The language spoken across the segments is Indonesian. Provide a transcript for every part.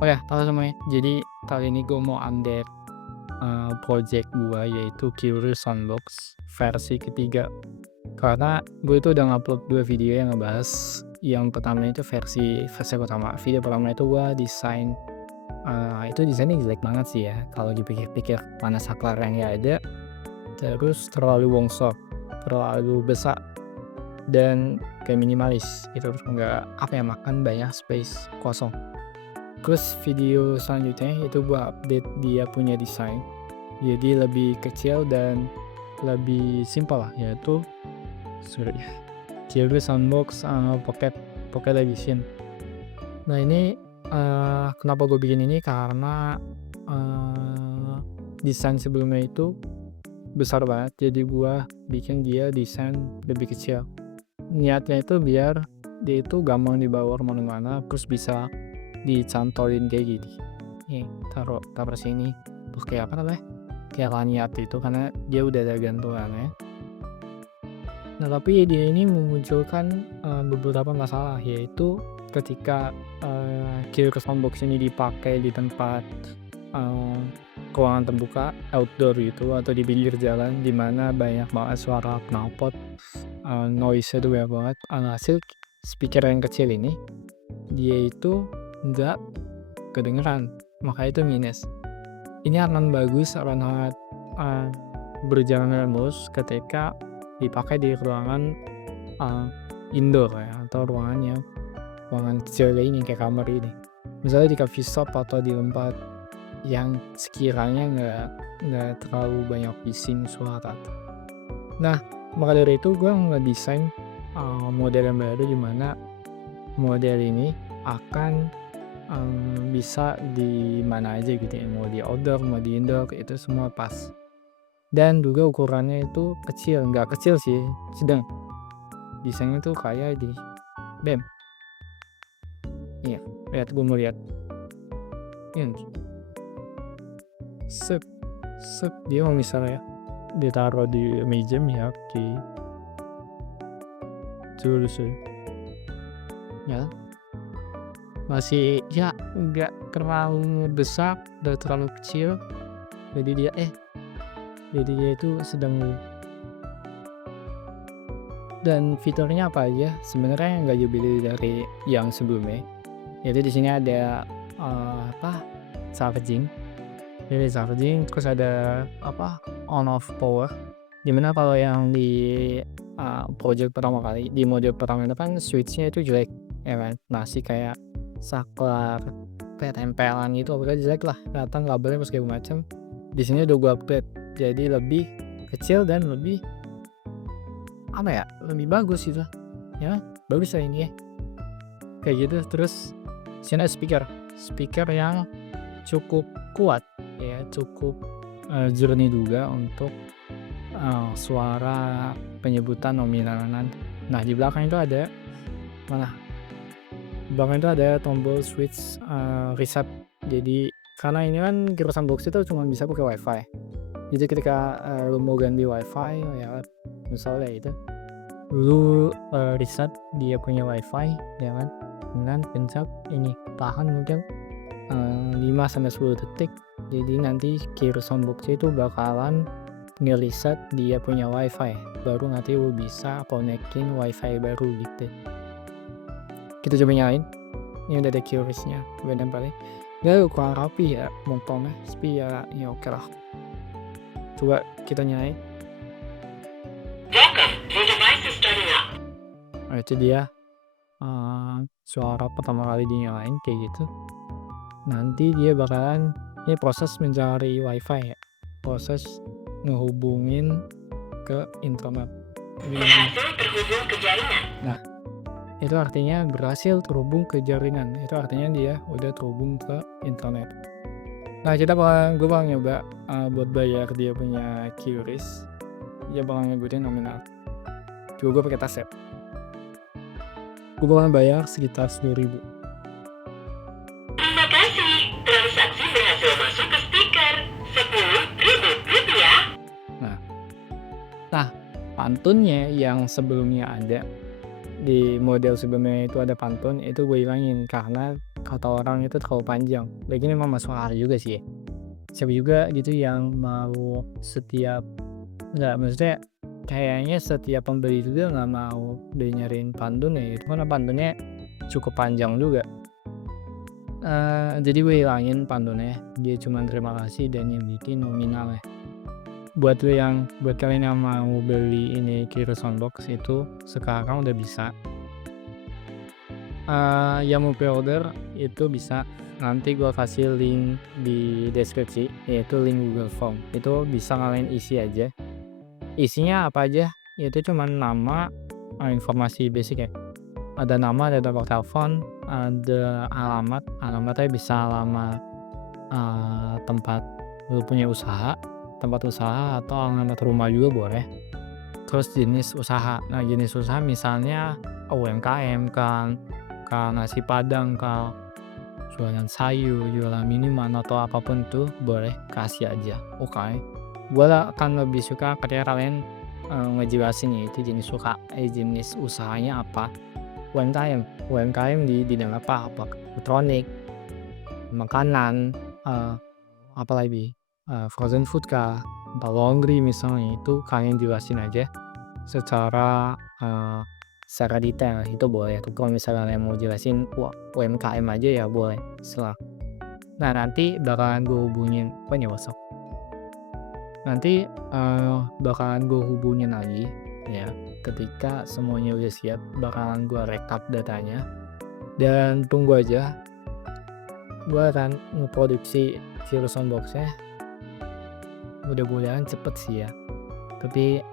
Oke, halo semuanya. Jadi kali ini gue mau update project gue, yaitu Curious Sandbox versi ketiga. Karena gue itu udah ngupload 2 video yang ngebahas. Yang pertama itu versi pertama. Video pertama itu gue desain, itu desainnya jelek banget sih ya. Kalau dipikir-pikir, mana saklar yang nggak ada, terus terlalu bongsor, terlalu besar, dan kayak minimalis. Itu nggak apa ya, makan banyak space kosong. Terus video selanjutnya itu gua update dia punya desain, jadi lebih kecil dan lebih simpel lah, yaitu sorry, Curious Soundbox Pocket Edition. Nah ini kenapa gue bikin ini karena desain sebelumnya itu besar banget, jadi gua bikin dia desain lebih kecil. Niatnya itu biar dia itu gampang dibawa kemana-mana, terus bisa dicantolin kayak gini. Nih, taruh sini. Terus kayak apa namanya? Kayak lanyard itu karena dia udah ada gantungannya. Nah, tapi dia ini memunculkan beberapa masalah, yaitu ketika QR Soundbox ini dipakai di tempat ruangan terbuka, outdoor gitu, atau di pinggir jalan di mana banyak banget suara knalpot, noise-nya tuh banyak banget. Alhasil speaker yang kecil ini dia itu nggak kedengeran, makanya itu minus. Ini akan bagus, akan sangat berjalan dengan mulus ketika dipakai di ruangan indoor ya, atau ruangan kecil kayak ini, kayak kamar ini. Misalnya di coffee shop atau di tempat yang sekiranya nggak terlalu banyak bising suara. Nah, maka dari itu gue ngedesain model yang baru, di mana model ini akan bisa di mana aja gitu ya, mau di outdoor mau di indoor itu semua pas. Dan juga ukurannya itu kecil, nggak kecil sih, sedang. Desainnya tuh kayak di BEM. Iya, lihat, gue mau lihat. Ini set set dia mau misalnya ditaruh di meja ya, oke. Coba dulu ya, masih ya nggak terlalu besar, udah terlalu kecil, jadi dia itu sedang. Dan fiturnya apa aja sebenarnya nggak jauh beda dari yang sebelumnya, yaitu di sini ada charging, terus ada on off power, dimana kalau yang di project pertama kali di mode pertama itu kan switchnya itu jelek ya kan, masih kayak saklar kayak tempelan gitu, pokoknya jelek lah, kelihatan kabelnya pas segala macam. Di sini udah gua upgrade jadi lebih kecil dan lebih lebih bagus gitu ya, bagus lah ini ya, kayak gitu. Terus sini ada speaker yang cukup kuat ya, cukup jernih juga untuk suara penyebutan nominalan. Nah, di belakang itu ada tombol switch reset. Jadi karena ini kan Curious Box itu cuma bisa pakai wifi, jadi ketika lu mau ganti wifi ya, misalnya itu lu reset dia punya wifi ya kan, dengan pencet ini, tahan mungkin 5-10 detik. Jadi nanti Curious Box itu bakalan nge-reset dia punya wifi, baru nanti lu bisa konekin wifi baru gitu. Kita coba nyalain. Ini udah ada Curiousnya, gue tempelin. Dia kurang rapi ya motornya, tapi ya oke lah. Coba kita nyalain. Nah, itu dia suara pertama kali dinyalain kayak gitu. Nanti dia bakalan ini proses mencari wifi ya, proses ngehubungin ke internet. Berhasil terhubung ke jaringan. Nah, itu artinya berhasil terhubung ke jaringan, itu artinya dia udah terhubung ke internet. Nah, gue bakal nyoba buat bayar dia punya QRIS, dia bakal nyebutin nominal. Coba gue pakai tas ya, gue bakal bayar sekitar 10.000. Terima kasih, transaksi berhasil masuk ke speaker Rp10.000. Nah, pantunnya yang sebelumnya ada di model sebelumnya itu ada pantun, itu gue hilangin karena kata orang itu terlalu panjang. Lagian memang masuk akal juga sih ya. Siapa juga gitu yang mau setiap nggak, maksudnya kayaknya setiap pembeli juga nggak mau dia nyariin pantun ya, itu karena pantunnya cukup panjang juga. Jadi gue hilangin pantunnya, dia cuma terima kasih dan yang bikin nominal ya. Buat kalian yang mau beli ini Kiro Soundbox itu sekarang udah bisa. Yang mau pre-order itu bisa, nanti gue kasih link di deskripsi, yaitu link Google Form. Itu bisa kalian isi aja. Isinya apa aja? Itu cuma nama, informasi basic ya. Ada nama, ada nomor telepon, ada alamatnya bisa alamat tempat lu punya usaha, tempat usaha atau alamat rumah juga boleh. Terus jenis usaha. Nah, jenis usaha misalnya UMKM kan, nasi padang kan, jualan sayur, jualan minuman atau apapun tuh boleh kasih aja. Oke. Gue akan lebih suka ketika kalian ngejelasin itu jenis usahanya apa. UMKM di bidang apa elektronik, makanan, apa lagi, frozen food kah, atau laundry misalnya, itu kalian jelasin aja secara detail, itu boleh tuh. Kalau misalnya kalian mau jelasin UMKM aja ya boleh, terserah. Nah, nanti bakalan gue hubungin WhatsApp. Nanti bakalan gue hubungin lagi ya, ketika semuanya udah siap bakalan gue rekap datanya, dan tunggu aja, gue akan ngeproduksi Kiro Soundbox-nya. Mudah-mudahan cepet sih ya, tapi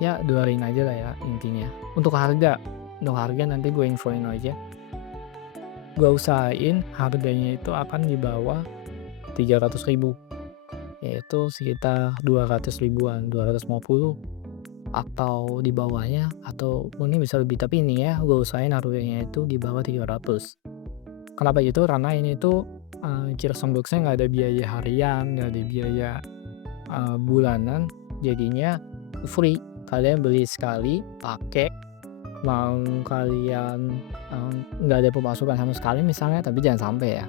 ya doain aja lah ya intinya. Untuk harga nanti gue infoin aja. Gue usahain harganya itu akan di bawah 300.000, yaitu sekitar 200 ribuan, 250 atau di bawahnya, atau mungkin bisa lebih, tapi ini ya gue usahain harganya itu di bawah 300. Kenapa gitu? Karena ini tuh Kiro Soundbox-nya nggak ada biaya harian, nggak ada biaya bulanan, jadinya free. Kalian beli sekali pakai, mau kalian nggak ada pemasukan sama sekali misalnya, tapi jangan sampai ya.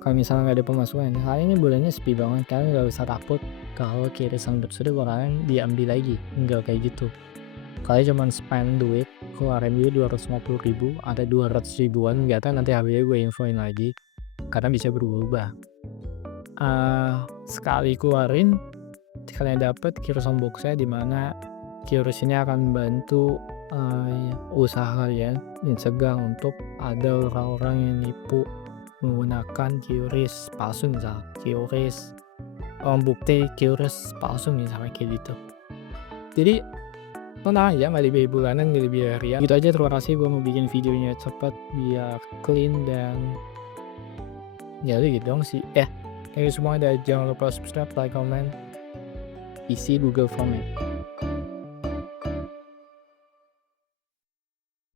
Kalau misalnya nggak ada pemasukan, kalian ini bulannya sepi banget, kalian nggak usah takut kalau Kiro Soundbox itu bakalan diambil lagi, nggak kayak gitu. Kalian cuma spend duit, keluarin duit 250.000, ada 200 ribuan, nggak tahu nanti harganya gue infoin lagi karena bisa berubah. Sekali keluarin kalian dapet Kiro Soundbox-nya, dimana Kiros ini akan membantu usaha kalian mencegah untuk ada orang-orang yang nipu menggunakan QRIS palsu, misalnya QRIS bukti QRIS palsu misalnya kayak gitu. Jadi tenang aja, nggak dibayar bulanan, nggak dibayar harian. Gitu aja, terima kasih. Gue mau bikin videonya cepet biar clean dan ya gitu dong sih. Thank you semua, dan jangan lupa subscribe, like, comment, isi Google Form.